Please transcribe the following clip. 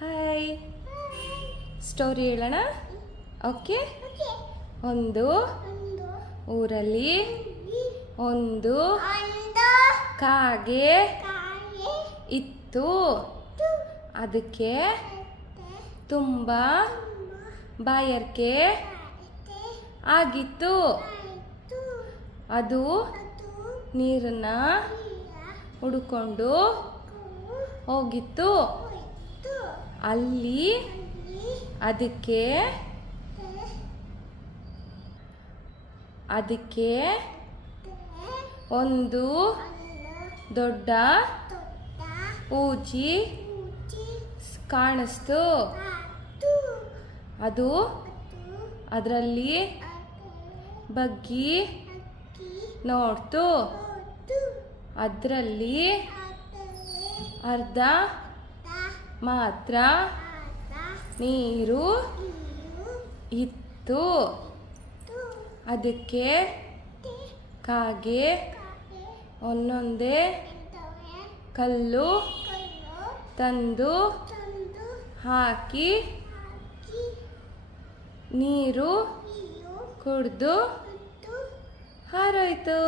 Hi, story ಹೇಳೋಣ. Okay. ಒಂದು ಊರಲ್ಲಿ ಒಂದು ಕಾಗೆ ಇತ್ತು. ಅದಕ್ಕೆ ತುಂಬ ಬಾಯಾರಿಕೆ ಆಗಿತ್ತು. ಅದು ನೀರನ್ನ ಹುಡುಕೊಂಡು ಹೋಗಿತ್ತು. ಅಲ್ಲಿ ಅದಕ್ಕೆ ಒಂದು ದೊಡ್ಡ ಊಜಿ ಕಾಣಿಸ್ತು. ಅದು ಅದರಲ್ಲಿ ಬಗ್ಗಿ ನೋಡ್ತು. ಅದರಲ್ಲಿ ಅರ್ಧ ಮಾತ್ರ ನೀರು ಇತ್ತು. ಅದಕ್ಕೆ ಕಾಗೆ ಒಂದೊಂದೇ ಕಲ್ಲು ತಂದು ಹಾಕಿ ನೀರು ಕುಡಿದು ಹಾರೋಯ್ತು.